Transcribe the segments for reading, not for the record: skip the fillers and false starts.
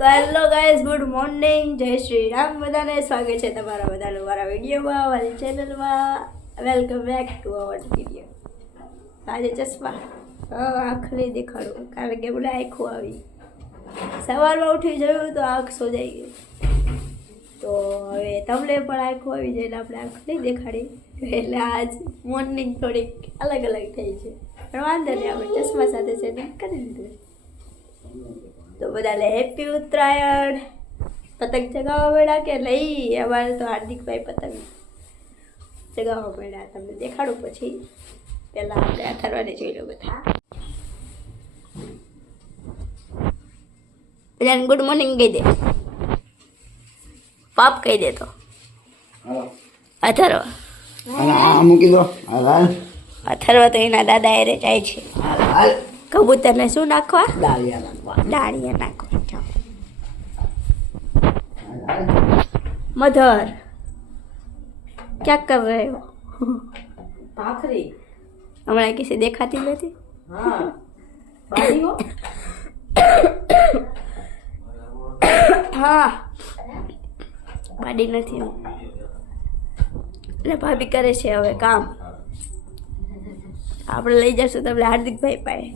તો hello guys, good morning, જય શ્રી રામ. બધાને સ્વાગત છે તમારા બધાનું મારા વિડીયોમાં, મારી ચેનલમાં. Welcome back to our video. આજે ચશ્મા આંખ નહીં દેખાડું, કારણ કે મને આંખો આવી. સવારમાં ઉઠી જોયું તો આંખ સોજાઈ ગઈ. તો હવે તમને પણ આંખો આવી જાય એટલે આપણે આંખ નહીં દેખાડી, એટલે આજ મોર્નિંગ થોડીક અલગ અલગ થઈ છે. પણ વાંધો નહીં, આપણે ચશ્મા સાથે સેટિંગ કરી દીધું. તો બધાને હેપી ઉત્તરાયણ. પતંગ ચગાવવા મળ્યા કે નહીં? અમારે તો હાર્દિકભાઈ પતંગ ચગાવવા મળ્યા. તમને દેખાડું પછી. પહેલાં આપણે અથારવાને જોઈ લો બધા. બધાને ગુડ મોર્નિંગ કહી દે. પાપ કહી દે તો અથારવા મૂકી દો. અથારવા તો એના દાદા એરે જાય છે. કબૂતરને શું નાખવા? ડાળિયા નાખવા. मधर क्या कर रहे हो? भाखरी हमारा किसी देखाती नहीं. हाँ बाड़ी हो. हाँ બાડી નથી એટલે ભાભી કરે છે હવે કામ. આપણે લઈ જશું તમને હાર્દિકભાઈ પાસે.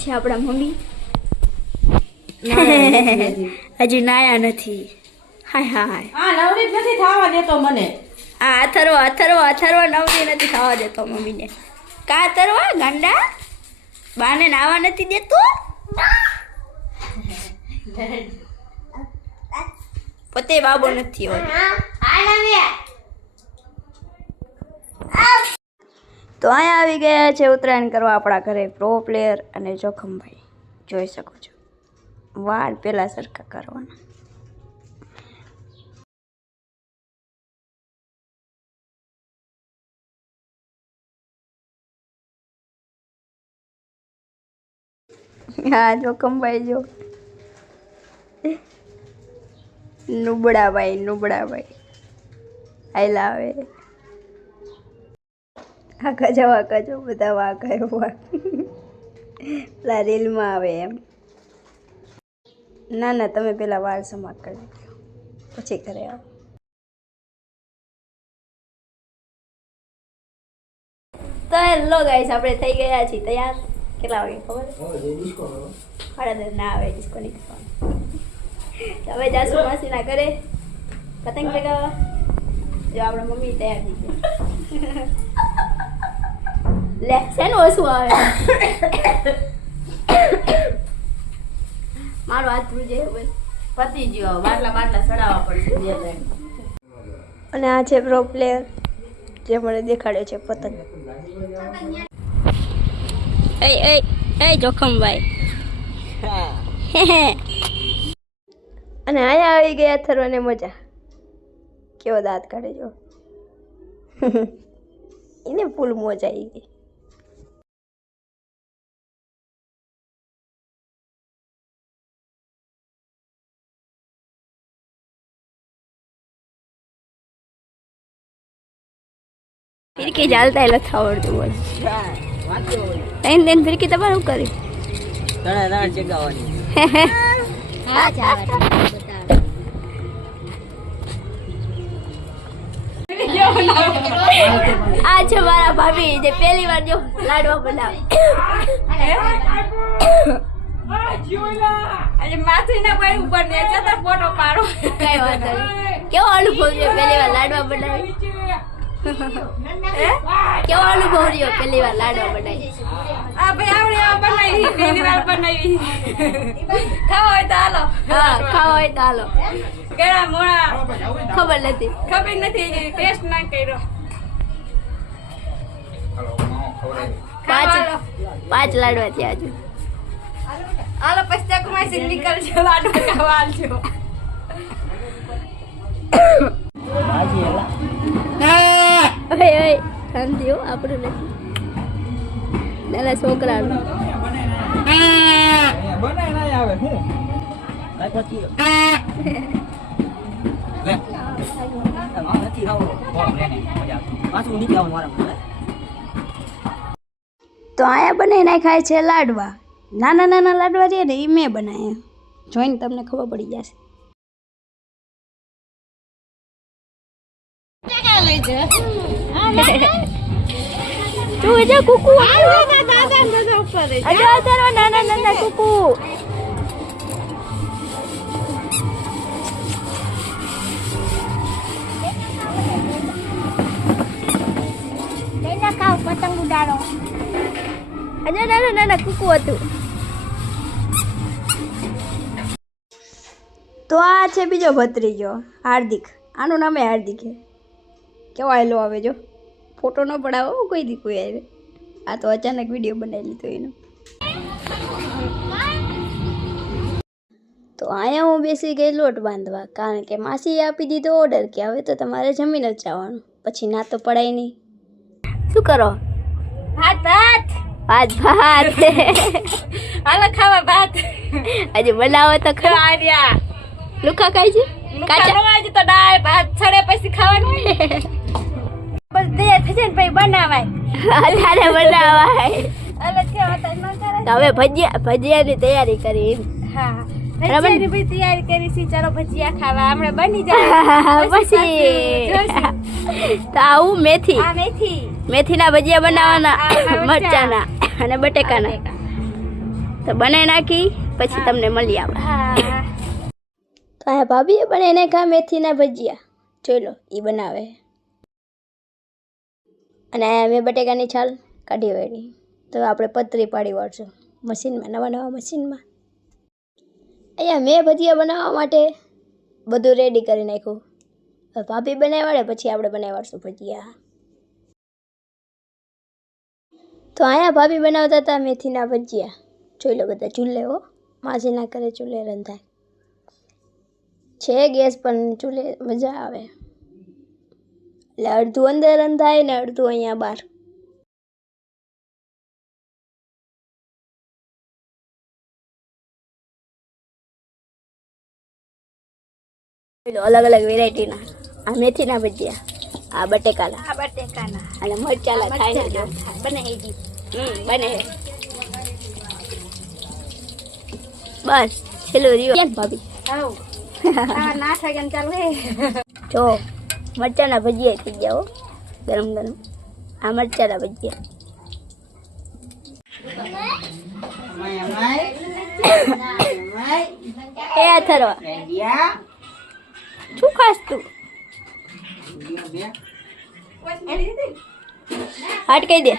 છે આપણા મમ્મી. હજી નાયા નથી. હાય હાય. આ નવરી નથી થવા દેતો મને. આ અથરવા નવરી નથી થવા દેતો મમ્મીને. કા અથરવા ગાંડા બાને નાવા નથી દેતો. પોતે બાબો નથી હોતો. તો અહીંયા આવી ગયા છે ઉત્તરાયણ કરવા આપણા ઘરે પ્રો પ્લેયર અને જોખમભાઈ. જોઈ શકો છો. વાળ પહેલાં સરખા કરવાના. હા જોખમભાઈ જો. નુબડાભાઈ આયલા આવે. આખા જો બધા વાઘ આવ્યા. પેલા રીલમાં આવે એમ. ના તમે પેલા વાળ સમાજ કરી દો પછી ઘરે આવો. તો હેલો ગાઈસ, આપણે થઈ ગયા છીએ તૈયાર. કેટલા વાગે ખબર? 10:30 ના આવે ડિસ્કો નહીં કરવાનું. હવે જાસુ માસીના ઘરે પતંગ ચગાવવા. જો આપણા મમ્મી તૈયાર થઈ ગયા. લે શેનું ઓછું આવે? મારો હાથ ધ્રુજે ભાઈ. પતી ગયો. બાટલા ચડાવવા પડશે. અને આ છે પ્રો પ્લેયર જે મને દેખાડે છે પતંગ. એ જોખમભાઈ. અને અહીંયા આવી ગયા થરવાને મજા. કેવો દાંત કાઢે જો. એને ફૂલ મોજ આવી ગઈ. ફિરકી ચાલતા એ નથી આવડતું હોય. તેને ફિરકી તમારે શું કરી? આ છે મારા ભાભી જે પહેલી વાર જો લાડવા બનાવે. માથું ના પાડે ઉપર ને ચતર ફોટો પાડો. કઈ વાત નહીં. કેવો અનુભવ છે પહેલી વાર લાડવા બનાવી? કેવો અનુભવ રહ્યો પહેલી વાર લાડવા બનાવી? આ ભાઈ આપણે બનાવી પહેલી વાર બનાવી. ખાવા હોય તો હાલો. હા ખાવા હોય તો હાલો. કેળા મોળા ખબર નથી ટેસ્ટ ના કર્યો. 5 લાડવા થયા હજુ. હાલો પછી ચકમાસી નીકળજો લાડુ ખાવા આવજો ઓય ઓય શાંતિ હો આપણું નથી નાના છોકરાનું બનાય ના આવે હું તો આયા બને નાખાય છે લાડવા નાના નાના લાડવા છે ને એ મેં બનાવ્યા જોઈને તમને ખબર પડી જશે તું જા કુકુ નાના નાના કુકુ પતંગ ઉડાડો અજય નાના નાના કુકુ હતું તો આ છે બીજો ભત્રીજો હાર્દિક આનું નામે હાર્દિક છે કેવો આવેલો આવે જો ફોટો ન પડાવો કોઈ દી કોઈ આવે આ તો અચાનક વિડીયો બનાવી લીધો એનો તો અહીંયા હું બેસી ગઈ લોટ બાંધવા કારણ કે માસીએ આપી દીધો ઓર્ડર કે હવે તો તમારે જમીને જ જવાનું પછી ના તો પડાય નહીં શું કરો ભાત ભાત ભાત ભાત હાલો ખાવા ભાત આજે બનાવો તો ખરા આર્યા લુખા ખાય છે કાચા આજે તો દાળ ભાત છડે પછી ખાવાનું બસ દે થશે ને પછી બનાવાય અત્યારે બનાવાય અલગ કેવા તો ન કરે તો હવે ભજીયાની તૈયારી કરી હા ભજીયાની બી તૈયારી કરી છે ચાલો ભજીયા ખાવા હમણાં બની જાય પછી તો આવું મેથી આ મેથી મેથીના ભજીયા બનાવવાના મરચાના અને બટેકાના તો બનાવી નાખી પછી તમને મળી આવે હા તો આ ભાભીએ બનાવી નાખ્યા મેથીના ભજીયા જોઈ લો એ બનાવે અને મેં બટેકાની છાલ કાઢી વાળી તો આપણે પતરી પાડી વાળશું મશીનમાં નવા નવા મશીનમાં અહીંયા મેં ભજીયા બનાવવા માટે બધું રેડી કરી નાખ્યું ભાભી બનાવી વાળે પછી આપણે બનાવી વાળશું ભજીયા તો અહીંયા ભાભી બનાવતા હતા મેથીના ભજીયા જોઈ લો બધા ચૂલે હો માસીના કરે ચૂલે રંધાય છે ગેસ પણ ચૂલે મજા આવે એટલે અડધું અંદર રંધાય ને અડધું અહીંયા બહાર અલગ અલગ વેરાયટીના આ મેથીના ભજીયા આ બટેકાના અને મરચાના ખાઈને જો બનાવી દી બને બસ છેલ્લું રહ્યું કેમ ભાભી આવ ના થાય ચાલુ હે જો મરચાના ભજીયા થઈ ગયા હો ગરમ ગરમ આ મરચાના ભજીયા એ અથરવા શું ખાસ તું હાટ કહી દે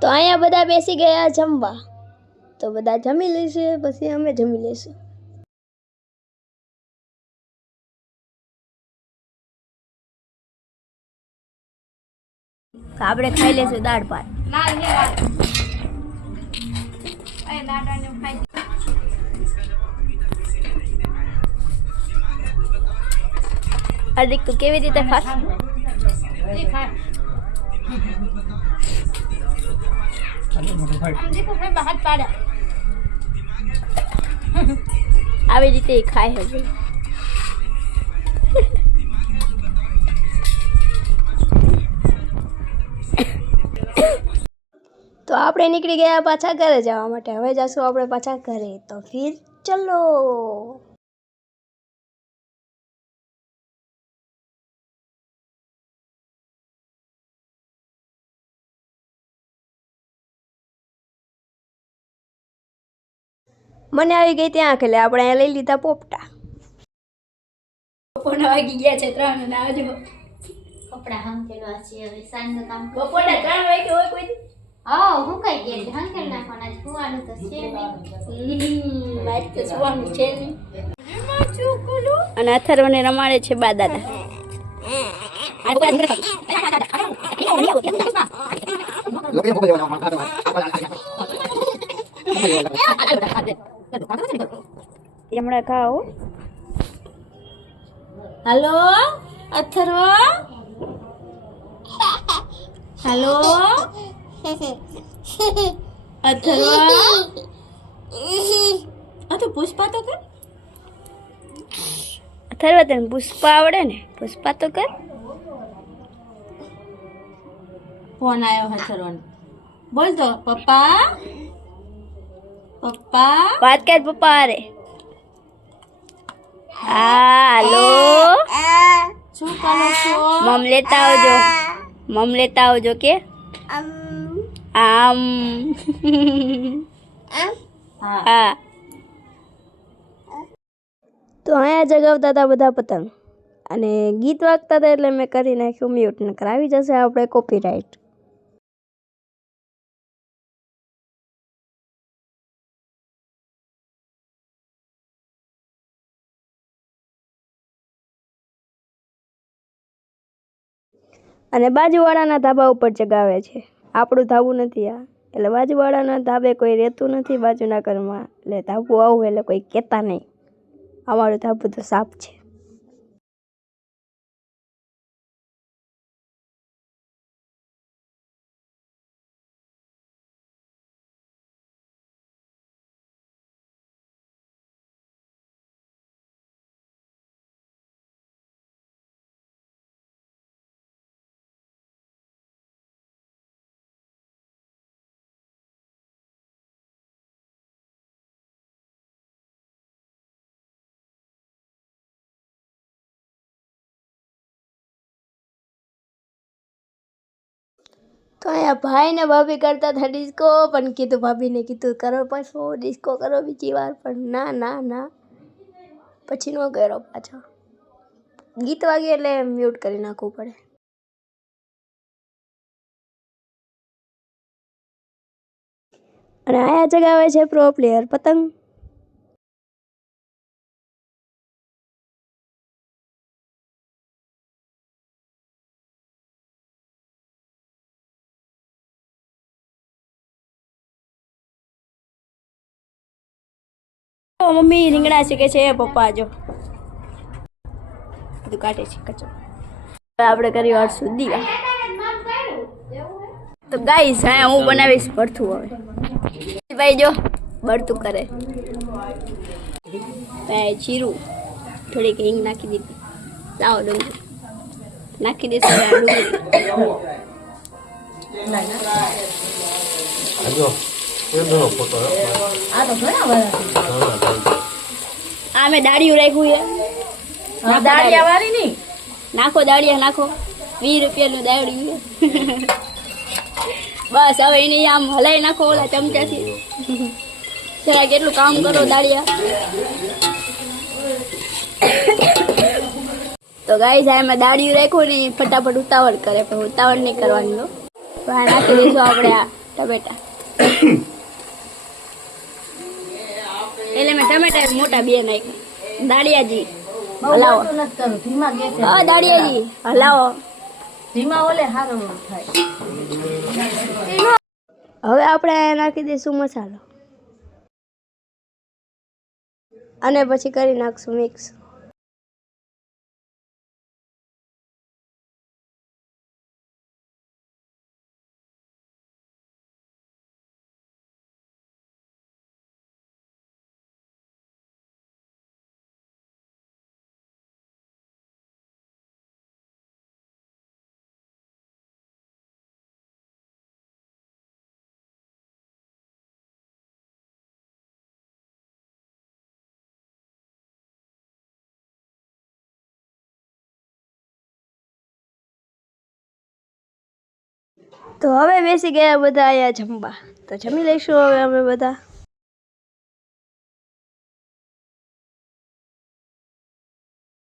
તો અહીંયા બધા બેસી ગયા જમવા તો બધા જમી લેશે પછી અમે જમી લઈશું આપણે ખાઈ લેશું દાળ ભાત લાલ ને લાલ એ દાડાને ખાઈ હાર્દિક તું કેવી રીતે ખાસ દી ખા દીકુ ભાઈ બહાર પાડ્યા આવી રીતે એ ખાય છે ભાઈ તો આપણે નીકળી ગયા પાછા ઘરે જવા માટે હવે જશું આપણે પાછા ઘરે તો ફિર ચલો મને આવી ગઈ ત્યાં એટલે આપણે અહીંયા લઈ લીધા પોપટા બપોરના વાગી ગયા છે 3 અને આવજો કપડા હંકેલવા છે હવે સાંજનું કામ બપોરના 3 વાગે હોય કોઈ હા હું કઈ ગયા હંકેલ નાખવાના જ કુવાનું તો છે વાત તો સુવાનું છે નહીં અને અથર્વને રમાડે છે બા દાદા હમણાં ખાઓ. હાલો અથર્વ, હાલો અથર્વ. આ તો પુષ્પા તો કર. અથર્વ તને પુષ્પા આવડે ને? પુષ્પા તો કર. ફોન આવ્યો અથર્વનો. બોલ તો પપ્પા. પપ્પા વાત કર પપ્પા અરે. હાલો શું કરો છો? મમ લેતા આવજો, મમ લેતા આવજો કે આમ. હા તો અહીંયા જગાવતા હતા બધા પતંગ અને ગીત વાગતા હતા એટલે મેં કરી નાખ્યું મ્યુટ. નકર આવી જશે આપણે કોપીરાઇટ. અને બાજુવાળાના ધાબા ઉપર ચગાવે છે. આપણું ધાબું નથી આ, એટલે બાજુવાળાના ધાબે કોઈ રહેતું નથી બાજુના ઘરમાં, એટલે ધાબું આવું એટલે કોઈ કહેતા નહીં. અમારું ધાબું તો સાફ છે. તો અહીંયા ભાઈ ને ભાભી કરતા હતા ડિસ્કો, પણ કીધું ભાભીને કીધું કરો પાછો ડિસ્કો કરો બીજી વાર, પણ ના ના ના પછી ન કર્યો પાછો. ગીત વાગે એટલે મ્યુટ કરી નાખવું પડે. અને આયા જગાવે છે પ્રો પ્લેયર પતંગ. મમ્મી રીંગણા શીખે છે, પપ્પા જો બધું કાઢે છે કચરો. આપણે કરી વાર સુધી તો ગાઈસ હા હું બનાવીશ ભરથું. હવે ભાઈ જો ભરતું કરે. જીરું થોડીક હિંગ નાખી દીધી. લાવો ડુંગળી નાખી દઈશું. આ મેં દાળિયું રાખ્યું છે. દાળિયા વાળી નહીં નાખો, દાળિયા નાખો. 20 રૂપિયાનું દાળિયું. બસ હવે એને આમ હલાઈ નાખો ઓલા ચમચાથી. જરા કેટલું કામ કરો દાળિયા. તો ગાઈસ આ મેં દાળિયું રાખ્યું ને ફટાફટ ઉતાવળ કરે, પણ ઉતાવળ નહીં કરવાની. તો આ નાખી દઈશું આપણે આ ટમેટા. એટલે મેં ટમેટા મોટા 2 નાખ્યા. દાળિયાજી હલાવો. હા દાળિયાજી હલાવો. હવે આપણે નાખી દઈશું મસાલો અને પછી કરી નાખશું મિક્સ. તો હવે બેસી ગયા બધા અહીંયા જમવા. તો જમી લઈશું હવે અમે બધા.